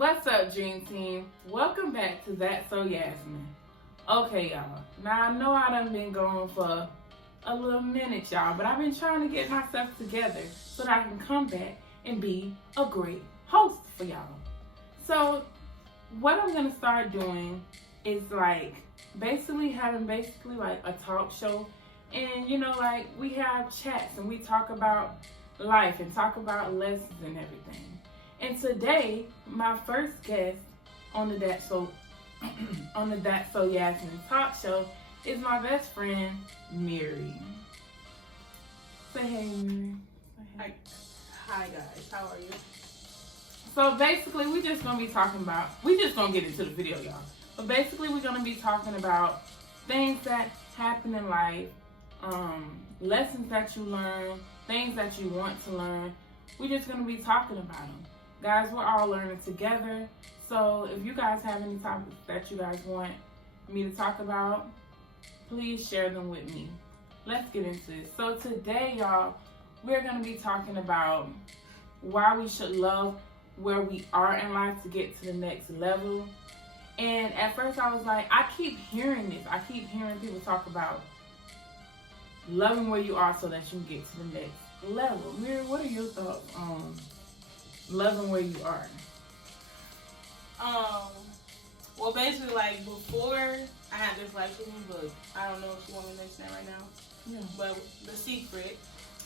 What's up, Dream Team? Welcome back to That So Yasmine. Okay, y'all. Now, I know I done been going for a little minute, y'all, but I've been trying to get myself together so that I can come back and be a great host for y'all. So, what I'm going to start doing is basically having a talk show. And, we have chats and we talk about life and talk about lessons and everything. And today, my first guest on the That So Yasmine talk show is my best friend, Miri. Say hey, Miri. Hi guys, how are you? So basically, we're just gonna get into the video, y'all. But basically, we're gonna be talking about things that happen in life, lessons that you learn, things that you want to learn. We're just gonna be talking about them. Guys, we're all learning together. So if you guys have any topics that you guys want me to talk about, please share them with me. Let's get into it. So today, y'all, we're going to be talking about why we should love where we are in life to get to the next level. And at first I was like, I keep hearing this. I keep hearing people talk about loving where you are so that you can get to the next level. Miri, what are your thoughts on loving where you are? Well, basically, before I had this life-changing book, I don't know if you want me to mention it right now. Yeah. But The Secret,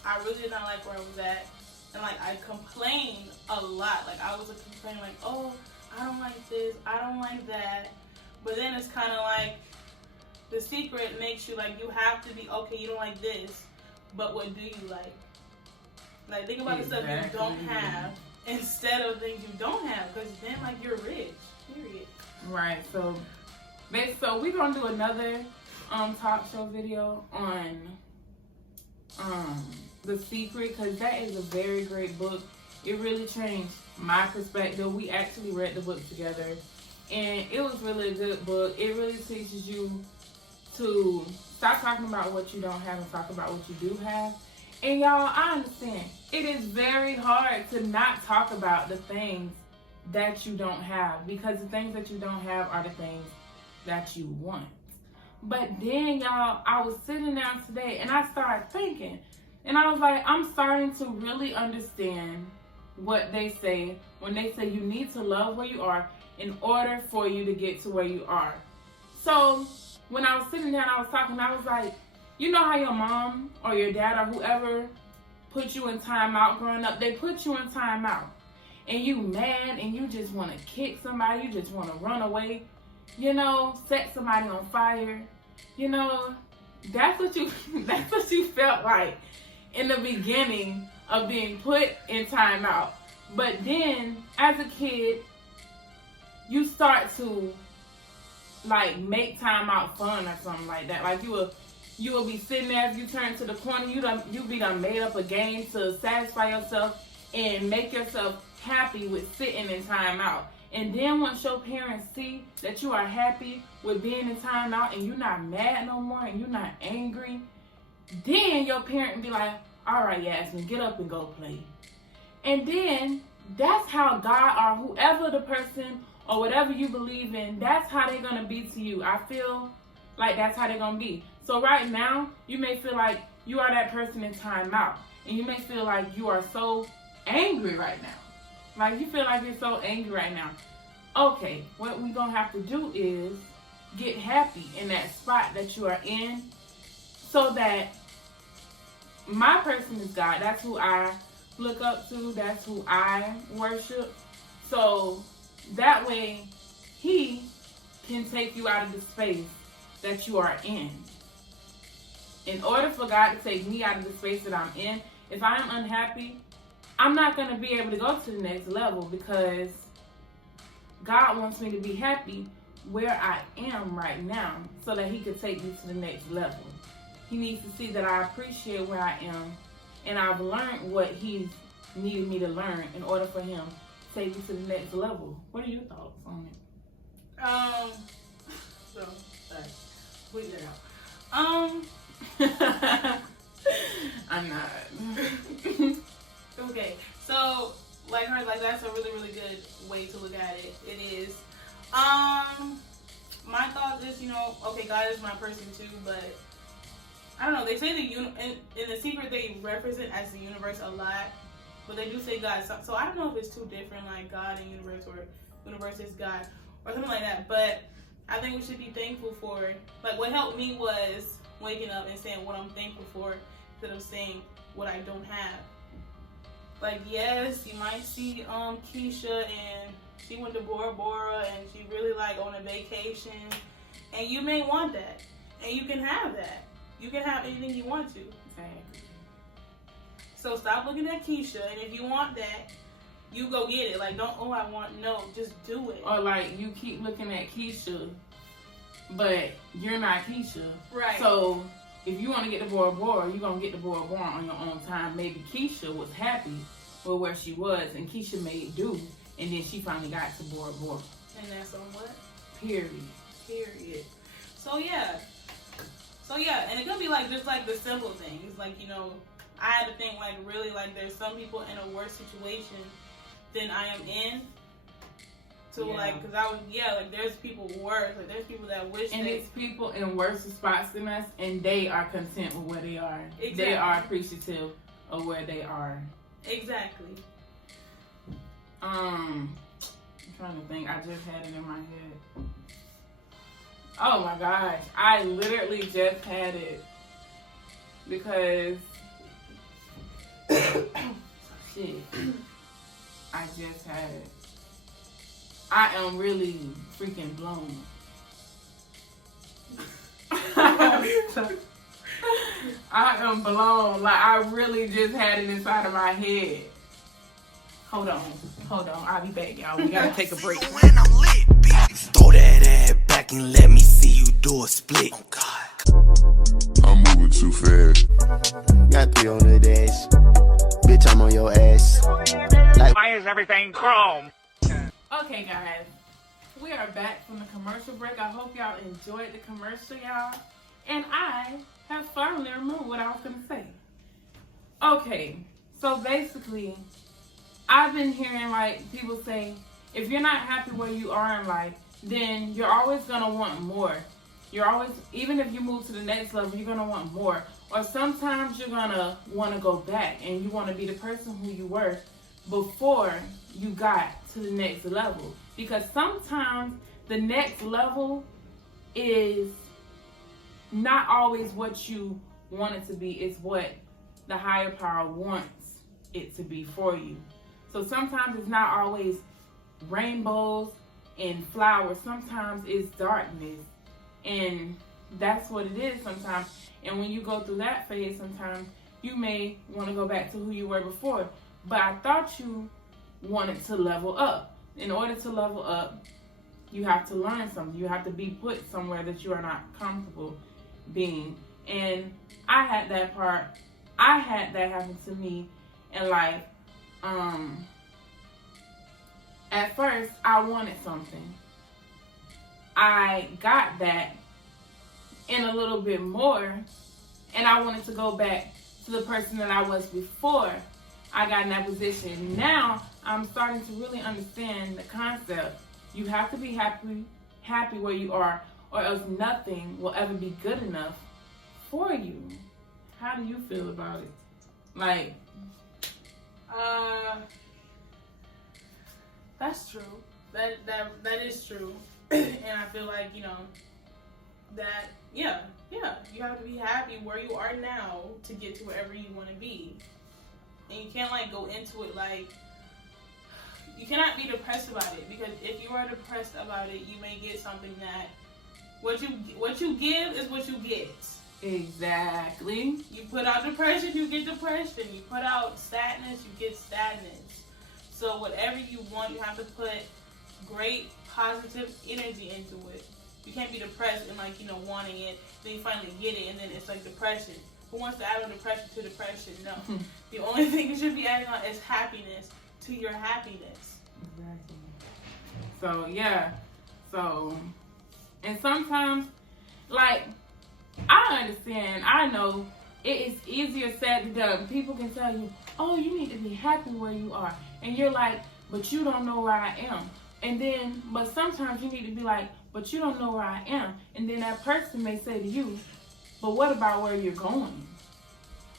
I really did not like where I was at. And, I complained a lot. I was complaining, oh, I don't like this, I don't like that. But then it's kind of like, The Secret makes you, you have to be, okay, you don't like this, but what do you like? Think about the stuff you don't have instead of things you don't have, because then, you're rich, period. Right, so we're going to do another talk show video on The Secret, because that is a very great book. It really changed my perspective. We actually read the book together, and it was really a good book. It really teaches you to stop talking about what you don't have and talk about what you do have. And y'all, I understand. It is very hard to not talk about the things that you don't have, because the things that you don't have are the things that you want. But then, y'all, I was sitting down today and I started thinking, and I was like, I'm starting to really understand what they say when they say you need to love where you are in order for you to get to where you are. So when I was sitting down, I was talking, I was like, you know how your mom or your dad or whoever put you in timeout growing up? They put you in timeout and you mad and you just want to kick somebody, you just want to run away, set somebody on fire. That's what you felt like in the beginning of being put in timeout. But then as a kid, you start to make timeout fun or something like that. You will be sitting there, if you turn to the corner, you be done made up a game to satisfy yourself and make yourself happy with sitting in timeout. And then once your parents see that you are happy with being in timeout and you're not mad no more and you're not angry, then your parent be like, all right, Yasmine, get up and go play. And then that's how God or whoever the person or whatever you believe in, that's how they're going to be to you. I feel like that's how they're going to be. So right now, you may feel like you are that person in timeout. And you may feel like you are so angry right now. You feel like you're so angry right now. Okay, what we're going to have to do is get happy in that spot that you are in, so that my person is God. That's who I look up to. That's who I worship. So that way, He can take you out of the space that you are in. In order for God to take me out of the space that I'm in, if I am unhappy, I'm not going to be able to go to the next level, because God wants me to be happy where I am right now so that He could take me to the next level. He needs to see that I appreciate where I am and I've learned what He's needed me to learn in order for Him to take me to the next level. What are your thoughts on it? So, sorry. Please get out. I'm not. Okay, so like her, like that's a really, really good way to look at it. It is. My thought is, okay, God is my person too, but I don't know. They say in the secret they represent as the universe a lot, but they do say God. So I don't know if it's too different, like God and universe, or universe is God, or something like that. But I think we should be thankful for. Like, what helped me was waking up and saying what I'm thankful for instead of saying what I don't have. Like, yes, you might see Keisha, and she went to Bora Bora and she really like on a vacation, and you may want that, and you can have that. You can have anything you want to. Exactly. So stop looking at Keisha, and if you want that, you go get it. Like, don't, I want, no, just do it. Or like, you keep looking at Keisha, but you're not Keisha. Right. So if you want to get the Bora Bora, you're going to get the Bora Bora on your own time. Maybe Keisha was happy with where she was, and Keisha made do, and then she finally got to Bora Bora. And that's on what? Period. So yeah, and it could be like just like the simple things. Like, I had to think like really like there's some people in a worse situation than I am in. So like, cause like there's people worse. Like there's people that wish. And it's people in worse spots than us, and they are content with where they are. Exactly. They are appreciative of where they are. Exactly. I'm trying to think. I just had it in my head. Oh my gosh. I literally just had it. Because shit. I just had it. I am really freaking blown. I am blown. Like, I really just had it inside of my head. Hold on. I'll be back, y'all. We gotta take a break. When I'm lit, bitch. Throw that ass back and let me see you do a split. Oh, God. I'm moving too fast. Got 3 on the dash. Bitch, I'm on your ass. Like, why is everything chrome? Okay, guys. We are back from the commercial break. I hope y'all enjoyed the commercial, y'all. And I have finally remembered what I was going to say. Okay, so basically, I've been hearing like people say, if you're not happy where you are in life, then you're always going to want more. You're always, even if you move to the next level, you're going to want more. Or sometimes you're going to want to go back and you want to be the person who you were before you got to the next level. Because sometimes the next level is not always what you want it to be. It's what the higher power wants it to be for you. So sometimes it's not always rainbows and flowers. Sometimes it's darkness. And that's what it is sometimes. And when you go through that phase, sometimes you may want to go back to who you were before. But I thought you wanted to level up. In order to level up, you have to learn something. You have to be put somewhere that you are not comfortable being. And I had that happen to me in life. At first, I wanted something. I got that and a little bit more, and I wanted to go back to the person that I was before I got in that position. Now, I'm starting to really understand the concept. You have to be happy where you are, or else nothing will ever be good enough for you. How do you feel about it? Like, that's true. That is true. And I feel like, that, yeah, you have to be happy where you are now to get to wherever you want to be. And you can't, like, go into it like, you cannot be depressed about it, because if you are depressed about it, you may get something that what you give is what you get. Exactly. You put out depression, you get depression. You put out sadness, you get sadness. So whatever you want, you have to put great positive energy into it. You can't be depressed and wanting it, then you finally get it, and then it's like depression. Who wants to add on depression to depression? No. The only thing you should be adding on is happiness to your happiness. Exactly. So, yeah. So, and sometimes, like, I understand. I know it is easier said than done. People can tell you, oh, you need to be happy where you are. And you're like, but you don't know where I am. And then, but sometimes you need to be like, but you don't know where I am. And then that person may say to you, but what about where you're going?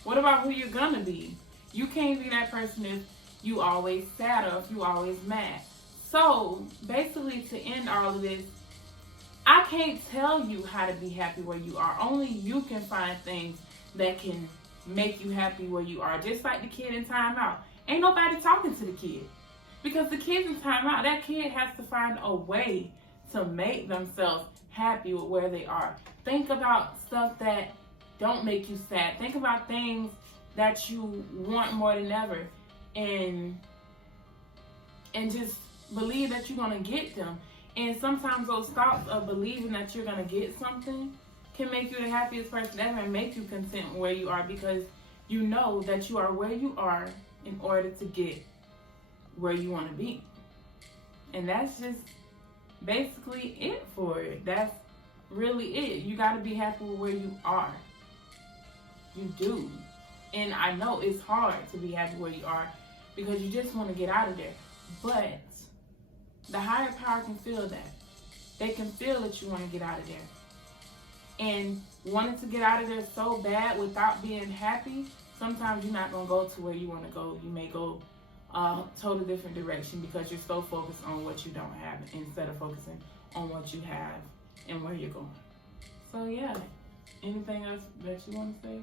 What about who you're gonna be? You can't be that person if you always sad or if you always mad. So basically, to end all of this, I can't tell you how to be happy where you are. Only you can find things that can make you happy where you are. Just like the kid in timeout. Ain't nobody talking to the kid. Because the kid's in timeout, that kid has to find a way to make themselves happy with where they are. Think about stuff that don't make you sad. Think about things that you want more than ever. And just believe that you're going to get them. And sometimes those thoughts of believing that you're going to get something can make you the happiest person ever and make you content where you are, because you know that you are where you are in order to get where you want to be. And that's just basically it for it. That's really it. You got to be happy with where you are. You do. And I know it's hard to be happy where you are because you just want to get out of there. But the higher power can feel that. They can feel that you want to get out of there. And wanting to get out of there so bad without being happy, sometimes you're not going to go to where you want to go. You may go a totally different direction because you're so focused on what you don't have instead of focusing on what you have and where you're going. So yeah, anything else that you want to say?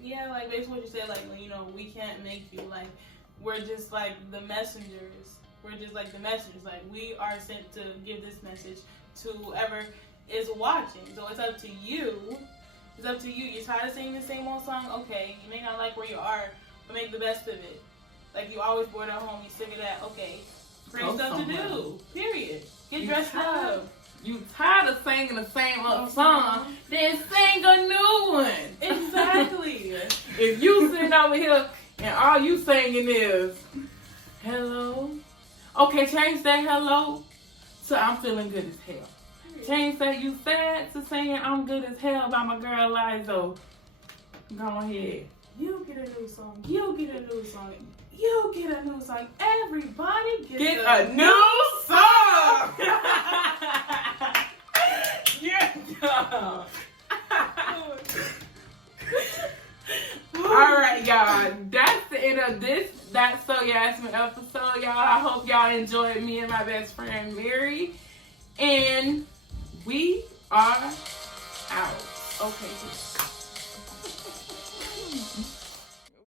Yeah, like basically what you said, like, you know, we can't make you, like, we're just like the messengers. We're just like the messengers. Like, we are sent to give this message to whoever is watching. So it's up to you. It's up to you. You're tired of singing the same old song? Okay, you may not like where you are, but make the best of it. Like, you always bored at home, you sick of that. Okay, great stuff to do. Period. Get dressed up. You tired of singing the same old song, then sing a new one. Exactly. If you sitting over here and all you singing is hello, okay, change that hello to I'm feeling good as hell. Change that you sad to saying I'm good as hell by my girl Lizo. Go ahead. You get a new song. You get a new song. You get a new song. Everybody get a new song. Yeah. All right, y'all. That's the end of this That's So Yasmine episode, y'all. I hope y'all enjoyed me and my best friend Mary. And we are out. Okay.